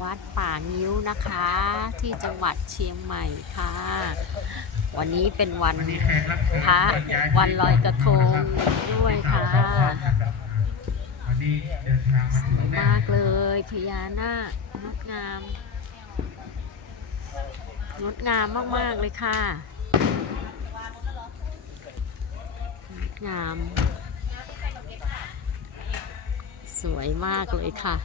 วัดป่างิ้วนะคะ ที่จังหวัดเชียงใหม่ค่ะ วันนี้เป็นวันพระวันลอยกระทงด้วยค่ะสวันนี้เดินทางมาถึงแม่มากเลยพญานาคงดงามงดงามมาก ๆ เลยค่ะงดงาม สวยมากเลยค่ะ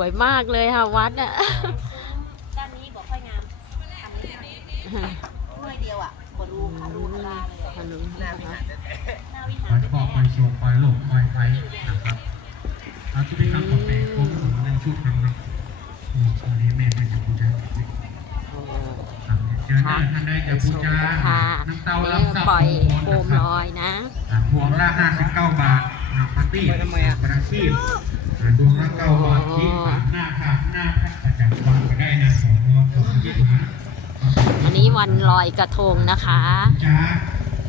วยมากเลยค่ะวัดอะด้านนี้บอกค่อยงามอันนี้หน่วยเดียวอะบรูค่ะรูตาเลยพนุนะคะหน้าวิคหาอรยพ่อคอยโชว์คอยหลบคอยไฟนะครับอาทุกท่านขอเตะคุ้มถึงเรื่องชุดนะครับอืมวันนี้แม่เป็นผู้ชายโอ้ครับเชิญท่านใดจะบูชาค่ะน้ำเต้านี่ลำซับปล่อยมโคงคลมนะคลรับอยนะอ่าพวงละ59 บาทนะปาร์ตี้ประทีปอ่าดวงละเก้าบาทที่ วันนี้วันลอยกระทงนะคะจ้า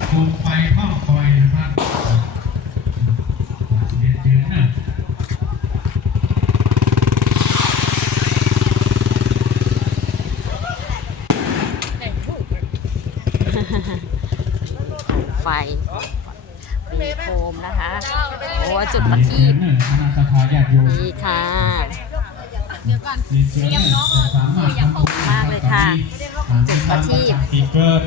โคมไฟห้องคอยนะครับเรียนเชิญนะไฟมีโคมนะคะ โอ้จุดประทีปคณะสภาญาติโยมนี่ค่ะเรียนเชิญนะสามารถทำบุญมากเลยค่ะ จุดประทีปปีเกิด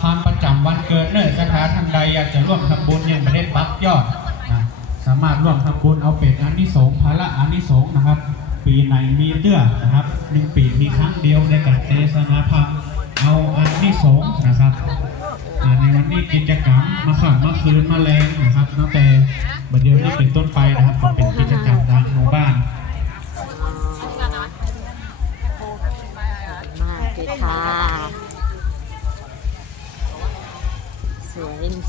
ทานประจำวันเกิดเนิ่นสถานทางใดอยากจะร่วมทำบุญยังไม่ได้ปักยอดนะสามารถร่วมทำบุญเอาเป็นอานิสงส์ภาระอานิสงส์นะครับ ปีไหนมีเตื้อนะครับหนึ่งปีมีครั้งเดียวในการเทศนาธรรมเอาอานิสงส์นะครับในวันนี้กิจกรรมมาขับมาคืนมาแรงนะครับตั้งแต่บัดเดียวนี้เป็นต้นไปนะครับก็เป็น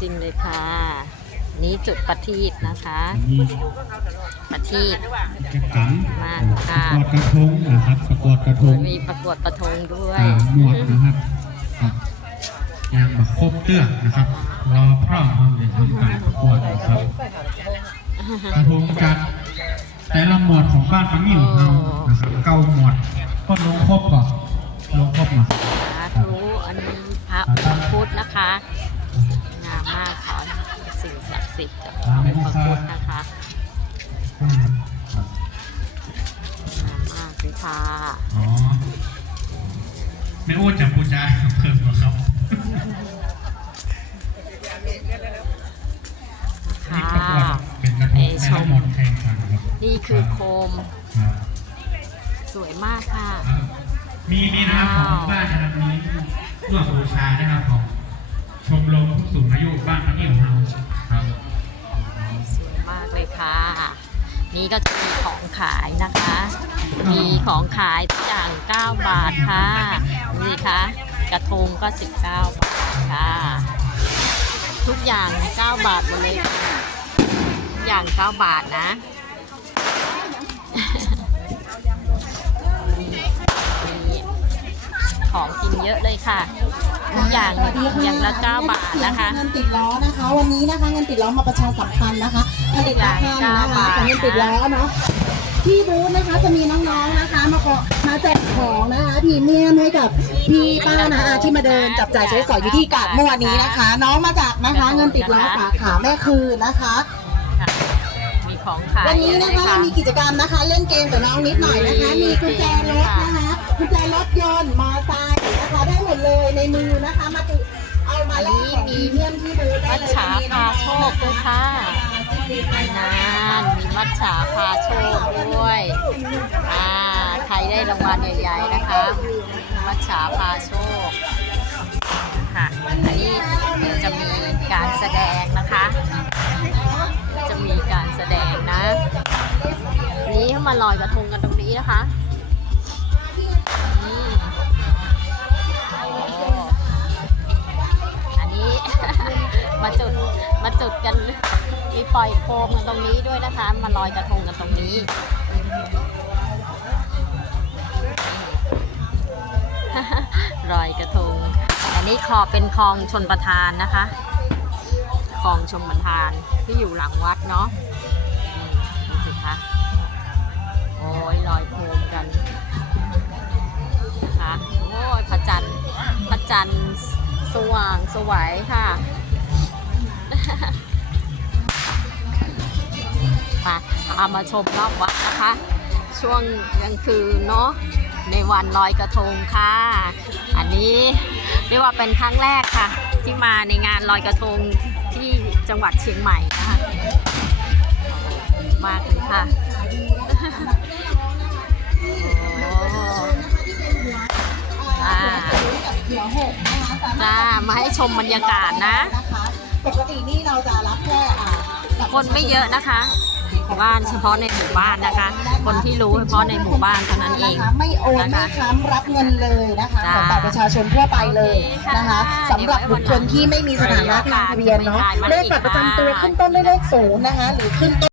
ริง ๆ เลยค่ะ นี่จุดประทีปนะคะมีประทีปกิจกรรมมากประค่ะกวดกระทงนะครับ ประกวดกระทงมีประกวดประทงด้วยอ่าหมวดนะครับครับยังแบบครบเตื้อกนะครับรอพร้อมครับในทำการประกวดนะครับกระทงจากแต่ละหมวดของบ้านปังนิ่วเรานะครับเก้าหมวดก็ลงครบก่อนลงครบหน่อยสาธุอันนี้พระอุปพุทธนะคะงามมากค่ะ สิ่งศักดิ์สิทธิ์จากพระอุปพุทธนะคะครับงามมากเลยค่ะอ๋อไม่โอ้จะบูชาเพิ่มเหรอครับนี่ค่ะประกวดเป็นกระทงแต่ละหมวดแข่งขันครับนี่คือโคมครับสวยมากค่ะ มีมีนะครับของบ้านนะครับมีร่วมบูชานะครับของชมรมผู้สูงอายุบ้านพักนิ่วเฮาครับ สวยมากเลยค่ะ นี่ก็จะมีของขายนะคะ มีของขายทุกอย่าง 9 บาทค่ะนี่คะ กระทงก็ 19 บาทค่ะ ทุกอย่าง 9 บาทหมดเลย อย่าง 9 บาทนะ ของกินเยอะเลยค่ะทุกอย่างอย่างละ9บาทนะคะเงินติดล้อนะคะ วันนี้นะคะเงินติดล้อมาประชาสัมพันธ์นะคะผลิตภัณฑ์นะคะของเงินติดล้อเนาะที่บูธนะคะจะมีน้องๆนะคะมาขอมาแจกของนะคะพรีเมียมให้กับพี่ป้านะอาที่มาเดินจับจ่ายใช้สอยอยู่ที่กาดเมื่อวานนี้นะคะ น้องมาจากนะคะ เงินติดล้อสาขาแม่คืนนะคะค่ะมี ของขายวันนี้นะคะเรามีกิจกรรมนะคะ เล่นเกมกับน้องนิดหน่อยนะคะ มีกุญแจรถนะคะกุญแจรถยนต์มอเตอร์ไซค์นะคะ ได้หมดเลยในมือนะคะมาติเอามาแลกของพรีเมียมที่บูธได้มัจเลยฉาพาโชคด้วยค่ะนานมีมัจฉาพาโชคด้วยอ่าใครได้รางวัลใหญ่ๆนะคะ มัจฉาพาโชคค่ะอันนี้เดี๋ยวจะมีการแสดงนะคะ มาลอยกระทงกันตรงนี้นะคะอันนี้ มาจุดมาจุดกันมีปล่อยโคมกันตรงนี้ด้วยนะคะ มาลอยกระทงกันตรงนี้ลอยกระทง อันนี้คอเป็นคลองชนประทานนะคะ คลองชนประทานที่อยู่หลังวัดเนาะ อยลอยโคมกันนะคะโอ้ยพระจันทร์พระจันทร์สว่างสวยค่ะมาเอามาชมรอบวัดนะคะ ช่วงกลางคืนเนาะในวันลอยกระทงค่ะ อันนี้เรียกว่าเป็นครั้งแรกค่ะ ที่มาในงานลอยกระทงที่จังหวัดเชียงใหม่นะคะมากเลยค่ะ โอ้อ่าหัวหกนะคะสามารถจ้ามาให้ชมบรรยากาศนะนะคะปกตินี่เราจะรับแค่อ่าบัตรคนไม่เยอะนะคะบ้านเฉพาะในหมู่บ้านนะคะ คนที่รู้เฉพาะในหมู่บ้านเท่านั้นเองะคะไม่โอนนะคะไม่ค้ำรับเงินเลยนะคะจ้าของบัตรประชาชนทั่วไปเลยโอเคค่ะนะคะสำหรับบุคคลที่ไม่มีสถานะทางทะเบียนเนาะเดี๋ยวไว้วันหลังเลขบัตรประจำตัวขึ้นต้นด้วยเลขศูนย์นะคะหรือขึ้นต้น